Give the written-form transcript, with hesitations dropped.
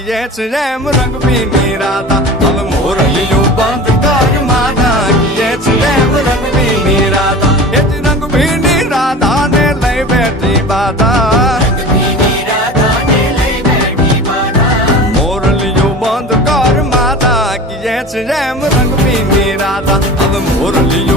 किए रेम रंग पीनी राधा अब मोरलियो बंद कर माता किए रेम रंग पीनी राधा ये रंग पीनी राधा ने लई बैठी बाधा मोरलियो बंद कर माता किए रेम रंग पीनी राधा अब मोरलियो